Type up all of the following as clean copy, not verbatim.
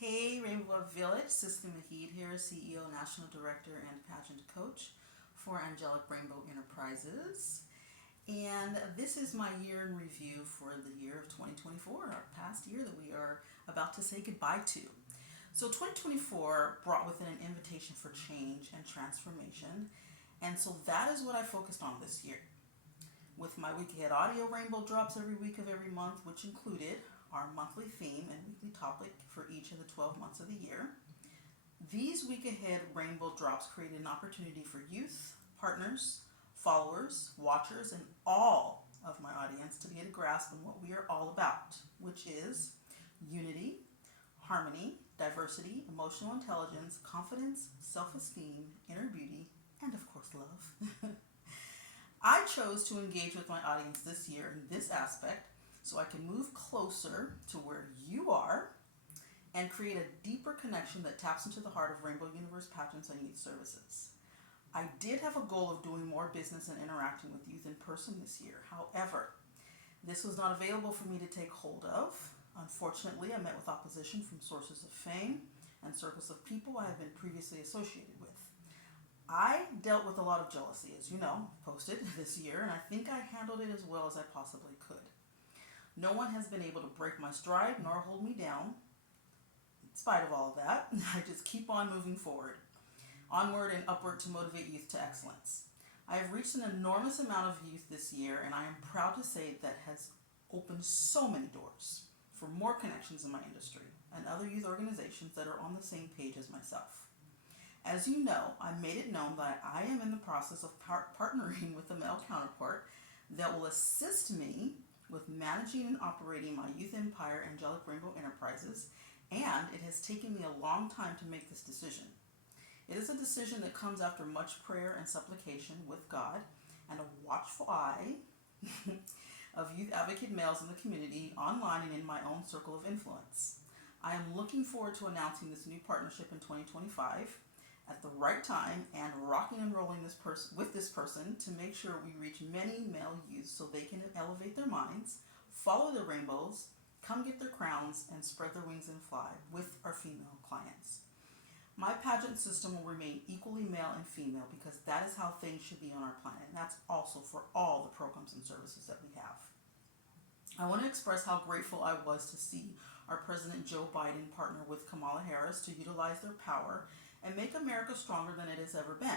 Hey, Rainbow Village, Cicely Majeed here, CEO, National Director, and Pageant Coach for Angelic Rainbow Enterprises. And this is my year in review for the year of 2024, our past year that we are about to say goodbye to. So 2024 brought with it an invitation for change and transformation. And so that is what I focused on this year. With my week ahead audio rainbow drops every week of every month, which included our monthly theme and weekly topic for each of the 12 months of the year. These week ahead rainbow drops created an opportunity for youth, partners, followers, watchers, and all of my audience to get a grasp on what we are all about, which is unity, harmony, diversity, emotional intelligence, confidence, self-esteem, inner beauty, and of course love. I chose to engage with my audience this year in this aspect so I can move closer to where you are and create a deeper connection that taps into the heart of Rainbow Universe pageants and youth services. I did have a goal of doing more business and interacting with youth in person this year. However, this was not available for me to take hold of. Unfortunately, I met with opposition from sources of fame and circles of people I have been previously associated with. I dealt with a lot of jealousy, as you know, posted this year, and I think I handled it as well as I possibly could. No one has been able to break my stride nor hold me down. In spite of all of that, I just keep on moving forward, onward and upward to motivate youth to excellence. I have reached an enormous amount of youth this year, and I am proud to say that has opened so many doors for more connections in my industry and other youth organizations that are on the same page as myself. As you know, I made it known that I am in the process of partnering with a male counterpart that will assist me with managing and operating my youth empire, Angelic Rainbow Enterprises, and it has taken me a long time to make this decision. It is a decision that comes after much prayer and supplication with God and a watchful eye of youth advocate males in the community, online and in my own circle of influence. I am looking forward to announcing this new partnership in 2025 at the right time and rocking and rolling with this person to make sure we reach many male youths so they can elevate their minds, follow their rainbows, come get their crowns, and spread their wings and fly with our female clients. My pageant system will remain equally male and female because that is how things should be on our planet, and that's also for all the programs and services that we have. I want to express how grateful I was to see our President Joe Biden partner with Kamala Harris to utilize their power and make America stronger than it has ever been.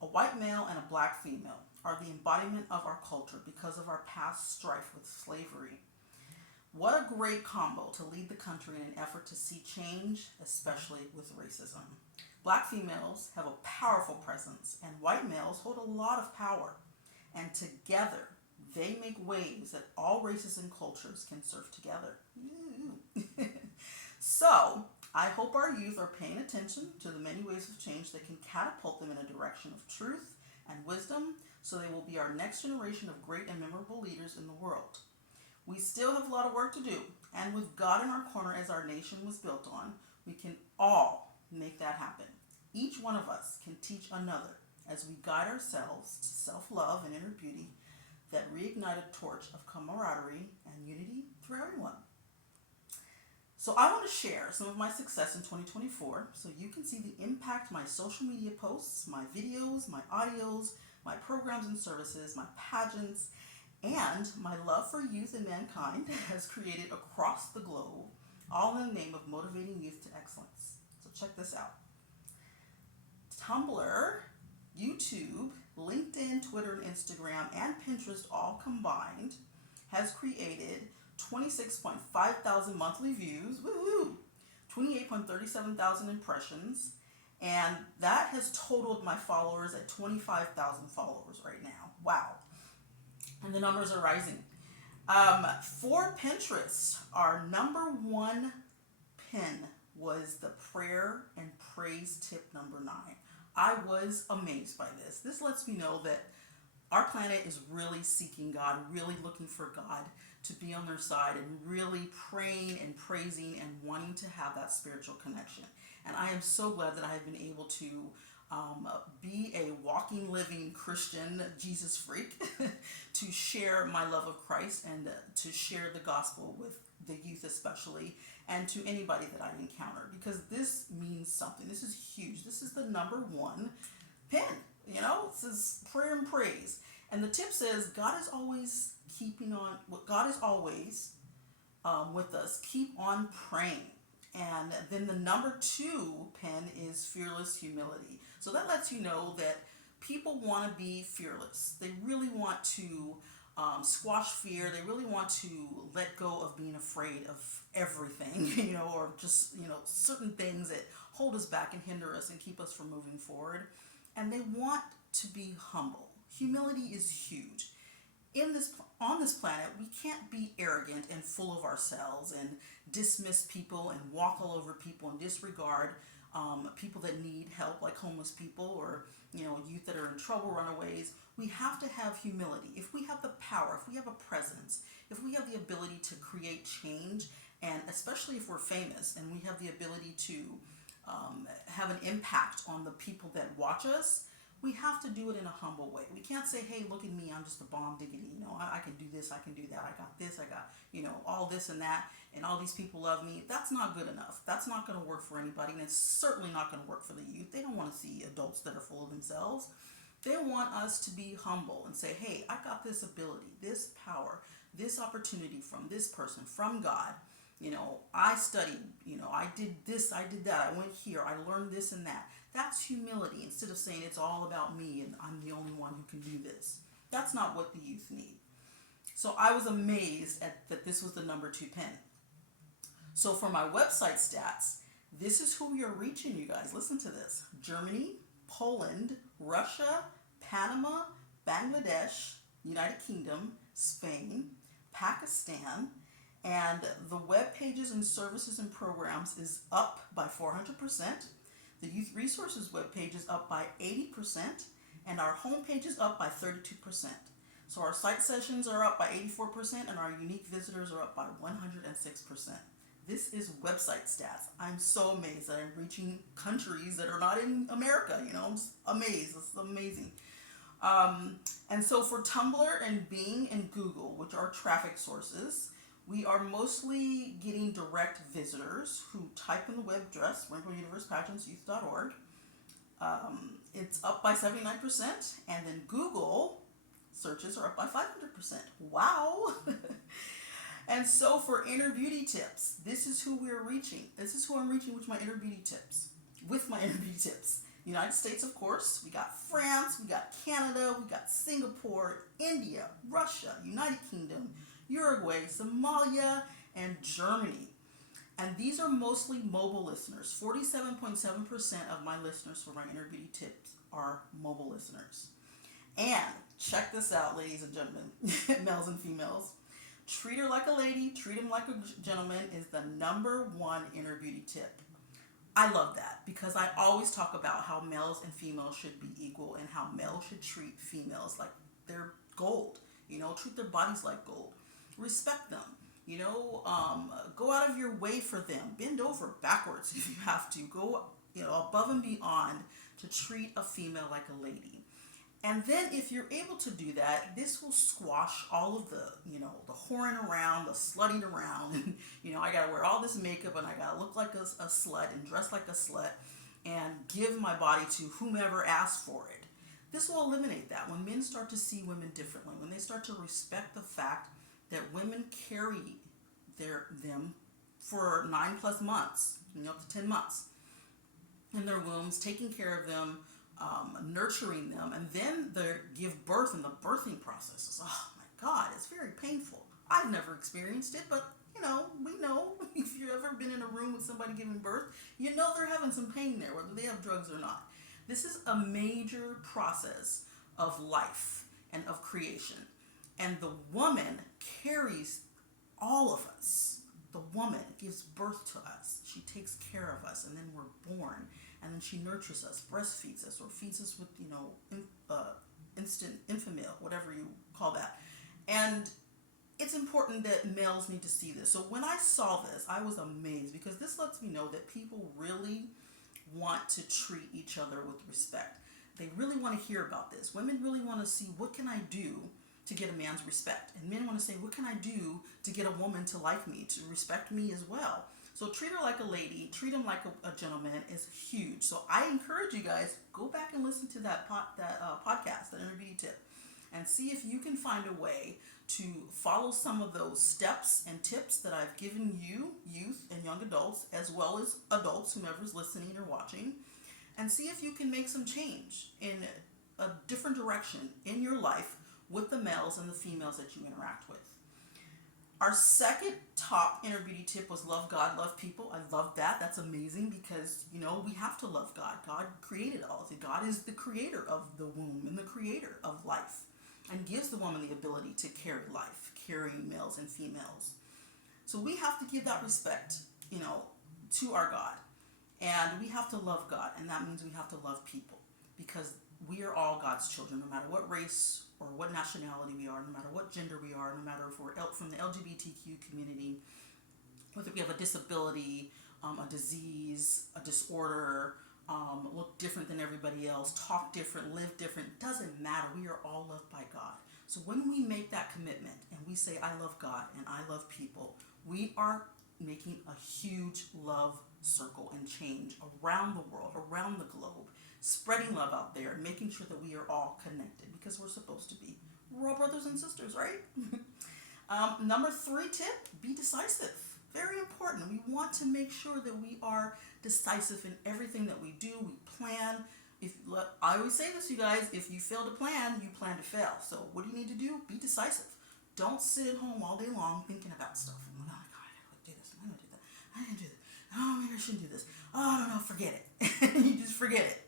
A white male and a black female are the embodiment of our culture because of our past strife with slavery. What a great combo to lead the country in an effort to see change, especially with racism. Black females have a powerful presence, and white males hold a lot of power. And together, they make waves that all races and cultures can surf together. So, I hope our youth are paying attention to the many ways of change that can catapult them in a direction of truth and wisdom so they will be our next generation of great and memorable leaders in the world. We still have a lot of work to do, and with God in our corner as our nation was built on, we can all make that happen. Each one of us can teach another as we guide ourselves to self-love and inner beauty that reignite a torch of camaraderie and unity through everyone. So I want to share some of my success in 2024 so you can see the impact my social media posts, my videos, my audios, my programs and services, my pageants, and my love for youth and mankind has created across the globe, all in the name of motivating youth to excellence. So check this out. Tumblr, YouTube, LinkedIn, Twitter, and Instagram, and Pinterest all combined has created 26.5 thousand monthly views, woohoo, 28.37 thousand impressions, and that has totaled my followers at 25,000 followers right now. Wow. And the numbers are rising. For Pinterest, our number one pin was the prayer and praise tip number 9. I was amazed by this. This lets me know that our planet is really seeking God, really looking for God to be on their side and really praying and praising and wanting to have that spiritual connection. And I am so glad that I have been able to be a walking, living Christian Jesus freak to share my love of Christ and to share the gospel with the youth especially, and to anybody that I encounter, because this means something. This is huge. This is the number one pin. This is prayer and praise. And the tip says God is always God is always with us. Keep on praying. And then the number two pin is fearless humility. So that lets you know that people want to be fearless. They really want to squash fear. They really want to let go of being afraid of everything, or just, certain things that hold us back and hinder us and keep us from moving forward. And they want to be humble. Humility is huge. On this planet, we can't be arrogant and full of ourselves and dismiss people and walk all over people and disregard people that need help, like homeless people or youth that are in trouble, runaways. We have to have humility. If we have the power, if we have a presence, if we have the ability to create change, and especially if we're famous and we have the ability to have an impact on the people that watch us, we have to do it in a humble way. We can't say, hey, look at me, I'm just a bomb diggity. I can do this, I can do that, I got this, I got, all this and that, and all these people love me. That's not good enough. That's not going to work for anybody, and it's certainly not going to work for the youth. They don't want to see adults that are full of themselves. They want us to be humble and say, hey, I got this ability, this power, this opportunity from this person, from God. I studied, I did this, I did that, I went here, I learned this and that. That's humility, instead of saying it's all about me and I'm the only one who can do this. That's not what the youth need. So I was amazed that this was the number two pin. So for my website stats, this is who we are reaching, you guys. Listen to this. Germany, Poland, Russia, Panama, Bangladesh, United Kingdom, Spain, Pakistan, and the web pages and services and programs is up by 400%. The Youth Resources web page is up by 80%, and our home page is up by 32%. So our site sessions are up by 84%, and our unique visitors are up by 106%. This is website stats. I'm so amazed that I'm reaching countries that are not in America. I'm just amazed. It's amazing. And so for Tumblr and Bing and Google, which are traffic sources, we are mostly getting direct visitors who type in the web address, rainbowuniversepageantsyouth.org. It's up by 79%, and then Google searches are up by 500%. Wow! And so for inner beauty tips, this is who we're reaching. This is who I'm reaching with my inner beauty tips. United States, of course. We got France, we got Canada, we got Singapore, India, Russia, United Kingdom, Uruguay, Somalia, and Germany. And these are mostly mobile listeners. 47.7% of my listeners for my inner beauty tips are mobile listeners. And check this out, ladies and gentlemen, males and females. Treat her like a lady, treat him like a gentleman is the number one inner beauty tip. I love that because I always talk about how males and females should be equal and how males should treat females like they're gold. Treat their bodies like gold. Respect them. Go out of your way for them. Bend over backwards if you have to. Go, above and beyond to treat a female like a lady. And then if you're able to do that, this will squash all of the, the whoring around, the slutting around. And, I got to wear all this makeup and I got to look like a slut and dress like a slut and give my body to whomever asks for it. This will eliminate that when men start to see women differently, when they start to respect the fact that women carry them for 9+ months, up to 10 months in their wombs, taking care of them, nurturing them, and then they give birth, and the birthing process is, oh my God, it's very painful. I've never experienced it, but we know if you've ever been in a room with somebody giving birth, they're having some pain there, whether they have drugs or not. This is a major process of life and of creation. And the woman carries all of us. The woman gives birth to us. She takes care of us, and then we're born. And then she nurtures us, breastfeeds us, or feeds us with, instant infant milk, whatever you call that. And it's important that males need to see this. So when I saw this, I was amazed because this lets me know that people really want to treat each other with respect. They really want to hear about this. Women really want to see, what can I do to get a man's respect? And men want to say, what can I do to get a woman to like me, to respect me as well? So treat her like a lady, treat him like a gentleman is huge. So I encourage you guys, go back and listen to that podcast, that interview tip, and see if you can find a way to follow some of those steps and tips that I've given you, youth and young adults, as well as adults, whomever's listening or watching, and see if you can make some change in a different direction in your life with the males and the females that you interact with. Our second top inner beauty tip was love God, love people. I love that. That's amazing because, we have to love God. God created all. God is the creator of the womb and the creator of life, and gives the woman the ability to carry life, carry males and females. So we have to give that respect, to our God. And we have to love God, and that means we have to love people, because we are all God's children, no matter what race or what nationality we are, no matter what gender we are, no matter if we're from the LGBTQ community, whether we have a disability, a disease, a disorder, look different than everybody else, talk different, live different, doesn't matter. We are all loved by God. So when we make that commitment and we say, I love God and I love people, we are making a huge love circle and change around the world, around the globe, spreading love out there, making sure that we are all connected, because we're supposed to be. We're all brothers and sisters, right? Number 3 tip, be decisive. Very important. We want to make sure that we are decisive in everything that we do. We plan. I always say this, you guys, if you fail to plan, you plan to fail. So what do you need to do? Be decisive. Don't sit at home all day long thinking about stuff. Oh my God, I gotta do this. I'm gonna do that. I didn't do that. Oh, maybe I shouldn't do this. Oh, I don't know, forget it. You just forget it,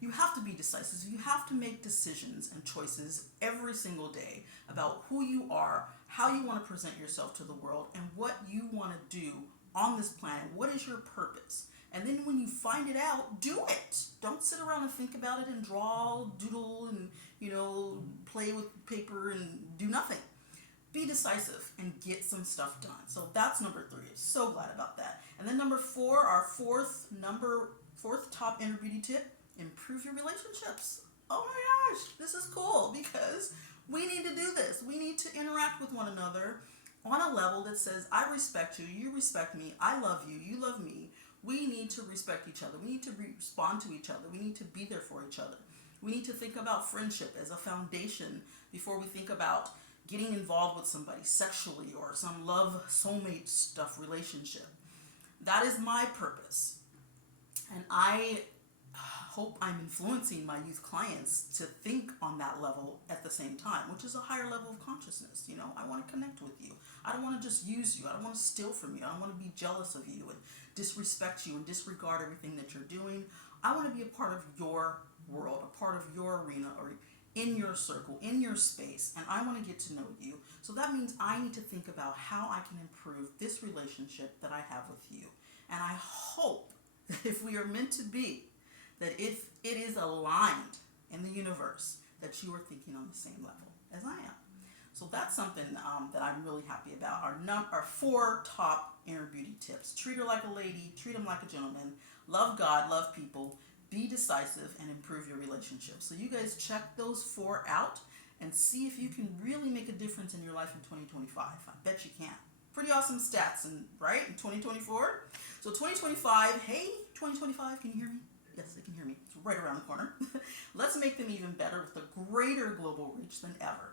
You have to be decisive. You have to make decisions and choices every single day about who you are, how you want to present yourself to the world, and what you want to do on this planet. What is your purpose? And then when you find it out, do it. Don't sit around and think about it and draw, doodle, and, play with paper and do nothing. Be decisive and get some stuff done. So that's number 3. So glad about that. And then number 4, our fourth top inner beauty tip, improve your relationships. Oh my gosh, this is cool, because we need to do this. We need to interact with one another on a level that says, I respect you, you respect me, I love you, you love me. We need to respect each other. We need to respond to each other. We need to be there for each other. We need to think about friendship as a foundation before we think about getting involved with somebody sexually or some love soulmate stuff relationship. That is my purpose. And I hope I'm influencing my youth clients to think on that level at the same time, which is a higher level of consciousness. I want to connect with you. I don't want to just use you. I don't want to steal from you. I don't want to be jealous of you and disrespect you and disregard everything that you're doing. I want to be a part of your world, a part of your arena, or in your circle, in your space, and I want to get to know you. So that means I need to think about how I can improve this relationship that I have with you. And I hope that if we are meant to be, that if it is aligned in the universe, that you are thinking on the same level as I am. So that's something that I'm really happy about. Our 4 top inner beauty tips. Treat her like a lady, treat him like a gentleman, love God, love people, be decisive, and improve your relationships. So you guys check those 4 out and see if you can really make a difference in your life in 2025. I bet you can. Pretty awesome stats, right? In 2024. So 2025, hey, 2025, can you hear me? Yes, they can hear me. It's right around the corner. Let's make them even better with a greater global reach than ever.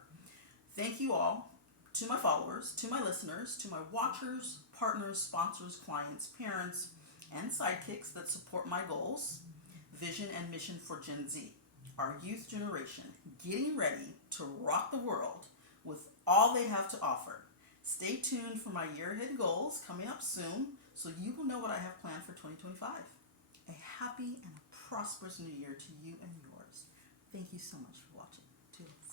Thank you all, to my followers, to my listeners, to my watchers, partners, sponsors, clients, parents, and sidekicks that support my goals, vision, and mission for Gen Z, our youth generation, getting ready to rock the world with all they have to offer. Stay tuned for my year ahead goals coming up soon, so you will know what I have planned for 2025. A happy and a prosperous new year to you and yours. Thank you so much for watching. Toodles.